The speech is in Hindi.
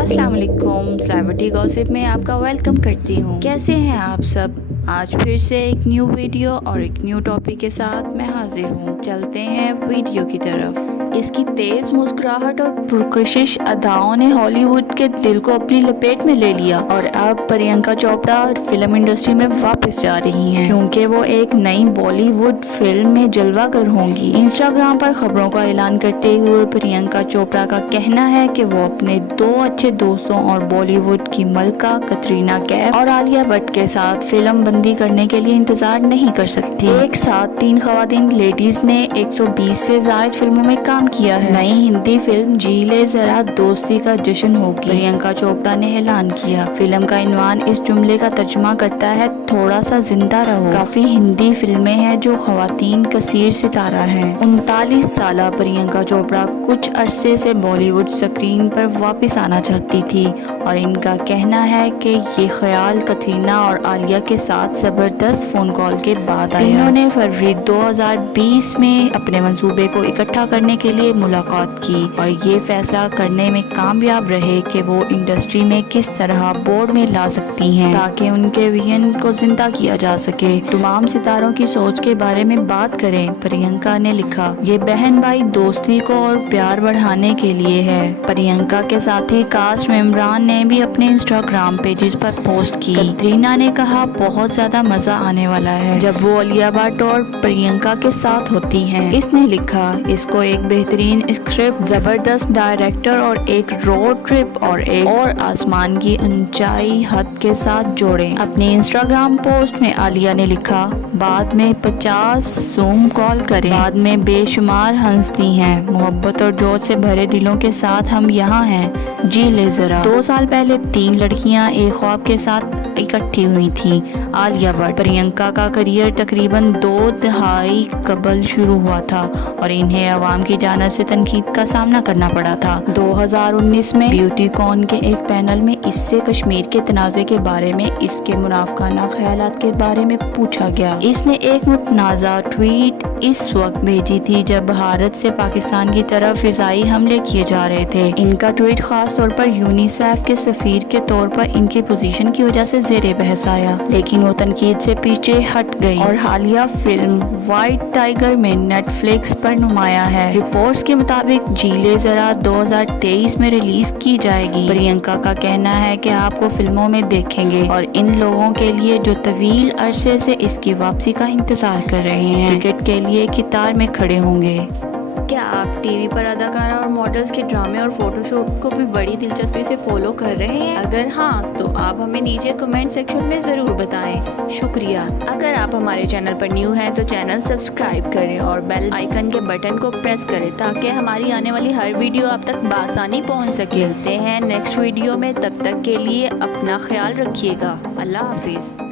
अस्सलाम वालेकुम, सेलिब्रिटी गॉसिप में आपका वेलकम करती हूँ। कैसे हैं आप सब? आज फिर से एक न्यू वीडियो और एक न्यू टॉपिक के साथ मैं हाजिर हूँ। चलते हैं वीडियो की तरफ। इसकी तेज मुस्कुराहट और पुरकशिश अदाओं ने हॉलीवुड के दिल को अपनी लपेट में ले लिया और अब प्रियंका चोपड़ा फिल्म इंडस्ट्री में वापस जा रही हैं, क्योंकि वो एक नई बॉलीवुड फिल्म में जलवागर होंगी। इंस्टाग्राम पर खबरों का ऐलान करते हुए प्रियंका चोपड़ा का कहना है कि वो अपने दो अच्छे दोस्तों और बॉलीवुड की मलका कटरीना कैफ और आलिया भट्ट के साथ फिल्म बंदी करने के लिए इंतजार नहीं कर सकती। एक साथ 3 खवातीन लेडीज ने 120 से ज्यादा फिल्मों में काम किया है। नई हिंदी फिल्म जी ले जरा दोस्ती का जश्न होगी, प्रियंका चोपड़ा ने ऐलान किया। फिल्म का इनवान इस जुमले का तर्जुमा करता है, थोड़ा सा जिंदा रहो। काफी हिंदी फिल्में हैं जो खवातीन कसीर सितारा हैं। 39 साल प्रियंका चोपड़ा कुछ अरसे से बॉलीवुड स्क्रीन पर वापस आना चाहती थी और इनका कहना है कि ये ख्याल कटरीना और आलिया के साथ जबरदस्त फोन कॉल के बाद आया। इन्होंने फरवरी 2020 में अपने मंसूबे को इकट्ठा करने के लिए मुलाकात की और ये फैसला करने में कामयाब रहे कि वो इंडस्ट्री में किस तरह बोर्ड में ला सकती हैं ताकि उनके विजन को जिंदा किया जा सके। तमाम सितारों की सोच के बारे में बात करें, प्रियंका ने लिखा, ये बहन भाई दोस्ती को और प्यार बढ़ाने के लिए है। प्रियंका के साथ ही कास्ट मेंबरान ने भी अपने इंस्टाग्राम पेजेस पर पोस्ट की। कटरीना ने कहा, बहुत ज्यादा मजा आने वाला है जब वो आलिया भट्ट और प्रियंका के साथ होती हैं। इसने लिखा, इसको एक बेहतरीन स्क्रिप्ट, जबरदस्त डायरेक्टर और एक रोड ट्रिप और एक और आसमान की ऊंचाई हद के साथ जोड़ें। अपने इंस्टाग्राम पोस्ट में आलिया ने लिखा, बाद में 50 जूम कॉल करें, बाद में बेशुमार हंसती हैं, मोहब्बत और जोश से भरे दिलों के साथ हम यहाँ हैं, जी ले जरा। 2 साल पहले 3 लड़कियां एक ख्वाब के साथ इकट्ठी हुई थी। आलिया भट्ट प्रियंका का करियर तकरीबन 2 दहाई कबल शुरू हुआ था और इन्हें अवाम की जानिब से तनकीद का सामना करना पड़ा था। 2019 में ब्यूटी कॉन के एक पैनल में इससे कश्मीर के तनाज़े के बारे में, इसके मुनाफकाना ख्यालात के बारे में पूछा गया। इसने एक मुतनाज़ा ट्वीट इस वक्त भेजी थी जब भारत से पाकिस्तान की तरफ फिजाई हमले किए जा रहे थे। इनका ट्वीट खास तौर पर यूनिसेफ के सफीर के तौर पर इनकी पोजीशन की वजह से ज़ेरे बहस आया, लेकिन वो तनकीद से पीछे हट गई और हालिया फिल्म व्हाइट टाइगर में नेटफ्लिक्स पर नुमाया है। रिपोर्ट्स के मुताबिक जी ले जरा 2023 में रिलीज की जाएगी। प्रियंका का कहना है कि आपको फिल्मों में देखेंगे और इन लोगों के लिए जो तवील अरसे से इसकी वापसी का इंतजार कर रहे हैं, टिकट के लिए कतार में खड़े होंगे। क्या आप टीवी पर अदाकारा और मॉडल्स के ड्रामे और फोटोशूट को भी बड़ी दिलचस्पी से फॉलो कर रहे हैं? अगर हाँ, तो आप हमें नीचे कमेंट सेक्शन में ज़रूर बताएं। शुक्रिया। अगर आप हमारे चैनल पर न्यू हैं तो चैनल सब्सक्राइब करें और बेल आइकन के बटन को प्रेस करें ताकि हमारी आने वाली हर वीडियो आप तक बआसानी पहुँच सके। मिलते हैं नेक्स्ट वीडियो में, तब तक के लिए अपना ख्याल रखिएगा। अल्लाह हाफिज़।